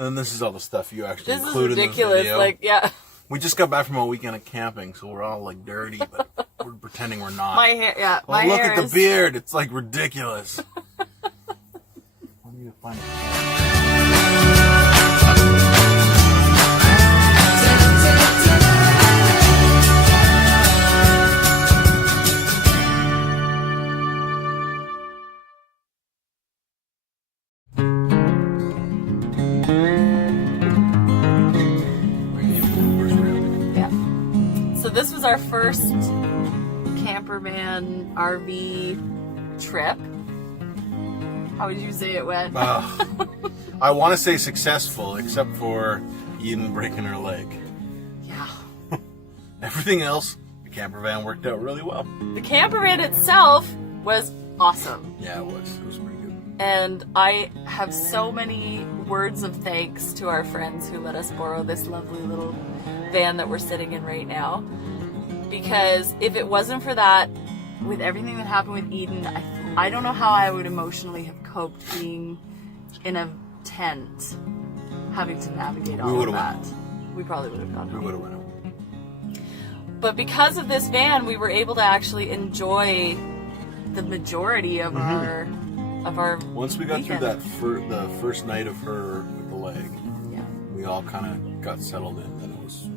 then this is all the stuff you actually This is included ridiculous. in the video. Like, yeah. We just got back from a weekend of camping, so we're all like dirty, but we're pretending we're not. My hair, yeah. Oh, My look hair at the is... beard. It's like ridiculous. I need to find it. This was our first camper van RV trip. How would you say it went? I want to say successful, except for Eden breaking her leg. Yeah. Everything else, the camper van worked out really well. The camper van itself was awesome. Yeah, it was. It was pretty good. And I have so many words of thanks to our friends who let us borrow this lovely little van that we're sitting in right now. Because if it wasn't for that, with everything that happened with Eden, I don't know how I would emotionally have coped being in a tent, having to navigate all of that. We probably would have gone home. We would have went home. But because of this van, we were able to actually enjoy the majority of our Once we got weekend. through the first night of her with the leg, Yeah. we all kind of got settled in, and it was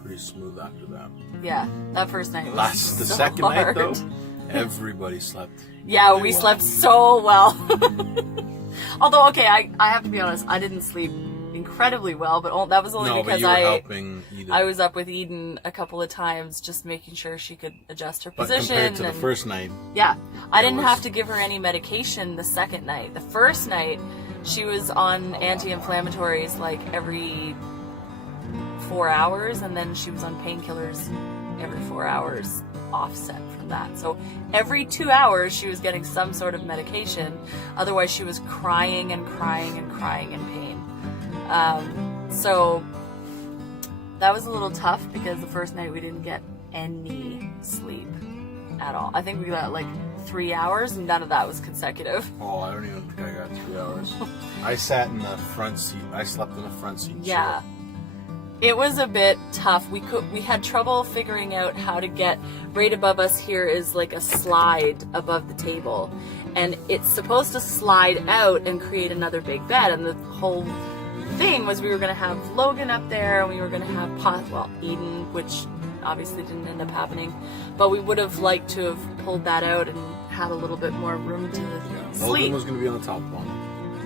pretty smooth after that. Yeah, that first night was The so second hard. night, though, everybody slept. Yeah, really we well. slept so well. Although, okay, I have to be honest, I didn't sleep incredibly well, but that was only No, but because you were helping Eden. I was up with Eden a couple of times, just making sure she could adjust her But position. compared to the first night, Yeah, I didn't was- have to give her any medication the second night. The first night, she was on anti-inflammatories like every 4 hours, and then she was on painkillers every 4 hours, offset from that. So every 2 hours, she was getting some sort of medication. Otherwise, she was crying and crying and crying in pain. So that was a little tough because the first night we didn't get any sleep at all. I think we got like 3 hours, and none of that was consecutive. oh, I don't even think I got 3 hours. I sat in the front seat. I slept in the front seat. Yeah. It was a bit tough. We had trouble figuring out how to get right above us. Here is like a slide above the table, and it's supposed to slide out and create another big bed. And the whole thing was we were going to have Logan up there, and we were going to have Eden, which obviously didn't end up happening, but we would have liked to have pulled that out and had a little bit more room to sleep. Logan was going to be on the top bunk.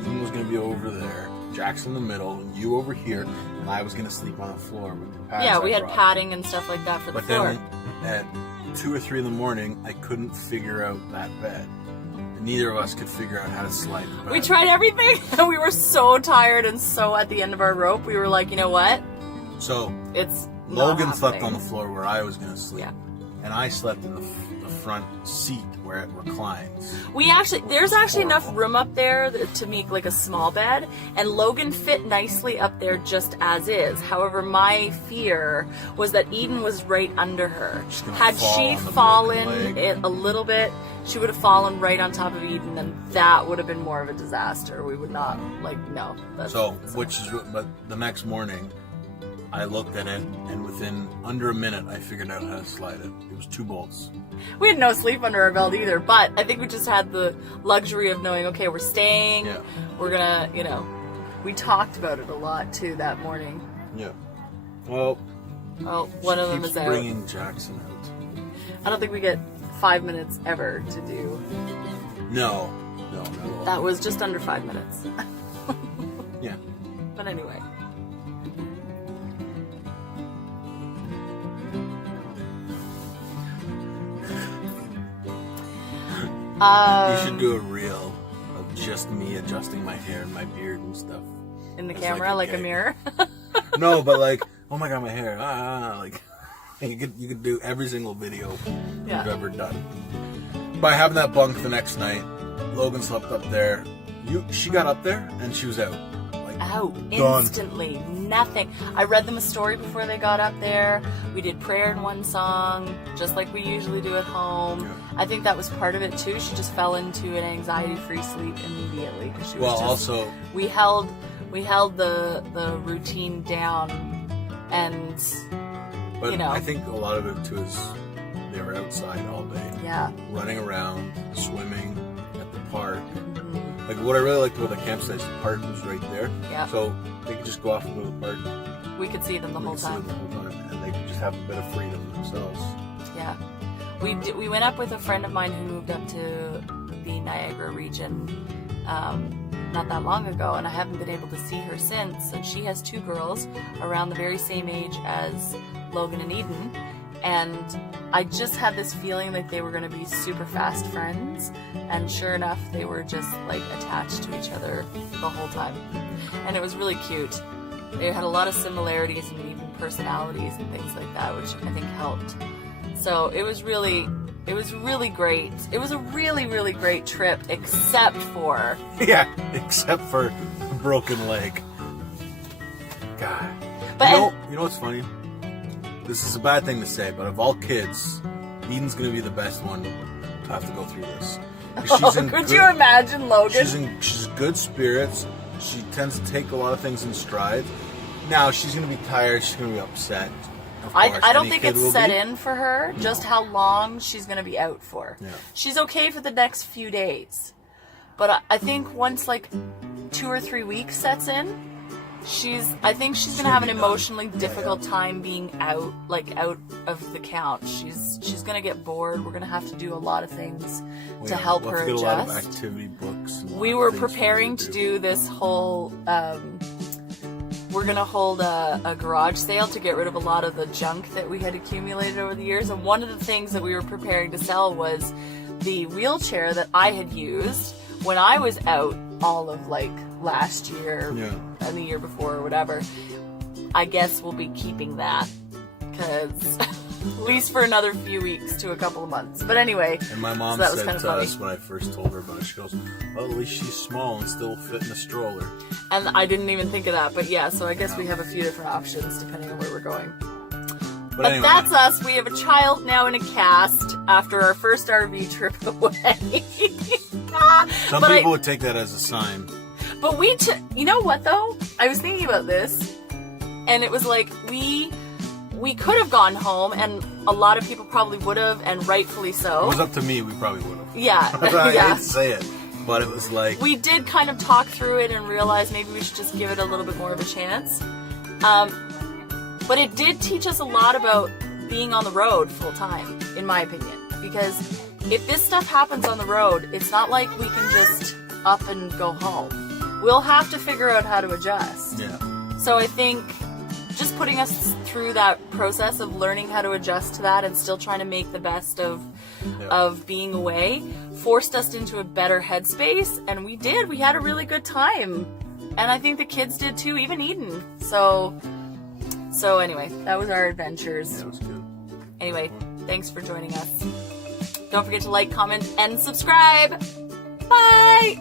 Eden was going to be over there. Jackson in the middle, and you over here, and I was going to sleep on the floor with the pads. Yeah, we I had brought. padding and stuff like that for the But floor. then at 2 or 3 in the morning, I couldn't figure out that bed. And neither of us could figure out how to slide the bed. We tried everything, and we were so tired and so at the end of our rope. We were like, you know what? So It's Logan not slept happening. on the floor where I was going to sleep. Yeah. And I slept in the front seat where it reclines. There's actually enough room up there to make like a small bed, and Logan fit nicely up there just as is. However, my fear was that Eden was right under her. She's gonna Had fall she on the fallen broken leg. a little bit, she would have fallen right on top of Eden, and that would have been more of a disaster. We would not, no. But the next morning, I looked at it, and within under a minute, I figured out how to slide it. It was 2 bolts. We had no sleep under our belt either, but I think we just had the luxury of knowing, okay, we're staying, Yeah. we're gonna, we talked about it a lot too that morning. Yeah. Well, Oh, one of them keeps is out. bringing Jackson out. I don't think we get 5 minutes ever to do. No, not at all. That was just under 5 minutes. Yeah. But anyway. You should do a reel of just me adjusting my hair and my beard and stuff. In the It's camera, like a gag. mirror. No, but like, oh my god, my hair. Like, you could do every single video Yeah. you've ever done. By having that bunk the next night, Logan slept up there. She got up there and she was out. Like, Out done. instantly. Nothing. I read them a story before they got up there. We did prayer in one song, just like we usually do at home. Yeah. I think that was part of it too. She just fell into an anxiety-free sleep immediately. 'Cause she was Well, just, also, we held the routine down, and but you know. I think a lot of it too is they were outside all day, yeah. running around, swimming at the park. Mhm. Like what I really liked about the campsite is the park was right there. Yeah. So they could just go off and go to the park. We could see them the We whole could see them time. the whole time, and they could just have a bit of freedom themselves. Yeah. We went up with a friend of mine who moved up to the Niagara region not that long ago, and I haven't been able to see her since. And she has 2 girls around the very same age as Logan and Eden, and I just had this feeling that they were going to be super fast friends, and sure enough, they were just like attached to each other the whole time, and it was really cute. They had a lot of similarities and even personalities and things like that, which I think helped. So it was really great. It was a really, really great trip, except for... Yeah, except for a broken leg. God. But You know what's funny? This is a bad thing to say, but of all kids, Eden's going to be the best one to have to go through this. Could you imagine Logan? She's in good spirits. She tends to take a lot of things in stride. Now, she's going to be tired. She's going to be upset. Of course, I don't any think kid it's will set be. in for her just how long she's going to be out for. Yeah. She's okay for the next few days. But I think once like 2 or 3 weeks sets in, I think she's going to have an be done. emotionally difficult time being out of the couch. She's going to get bored. We're going to have to do a lot of things to help we'll her have to get adjust. a lot of activity books. And a lot We of were things for her preparing to do this whole we're gonna hold a garage sale to get rid of a lot of the junk that we had accumulated over the years, and one of the things that we were preparing to sell was the wheelchair that I had used when I was out all of like last year and the year before or whatever. I guess we'll be keeping that because at least for another few weeks to a couple of months. But anyway, And my mom so that was said kind of to funny. us when I first told her about it, she goes, "Well, at least she's small and still fit in a stroller." And I didn't even think of that, but yeah, so I guess we have a few different options depending on where we're going. But anyway, that's us. We have a child now in a cast after our first RV trip away. some but people would take that as a sign. But you know what though? I was thinking about this, and it was like we could have gone home, and a lot of people probably would have, and rightfully so. If it was up to me, we probably would have. Yeah, I yeah. hate to say it, but it was like... We did kind of talk through it and realize maybe we should just give it a little bit more of a chance. But it did teach us a lot about being on the road full time, in my opinion. Because if this stuff happens on the road, it's not like we can just up and go home. We'll have to figure out how to adjust. Yeah. So I think just putting us through that process of learning how to adjust to that and still trying to make the best of being away forced us into a better headspace, and we did. We had a really good time, and I think the kids did too, even Eden. So anyway, that was our adventures. Yeah, it was good. Anyway, thanks for joining us. Don't forget to like, comment, and subscribe. Bye.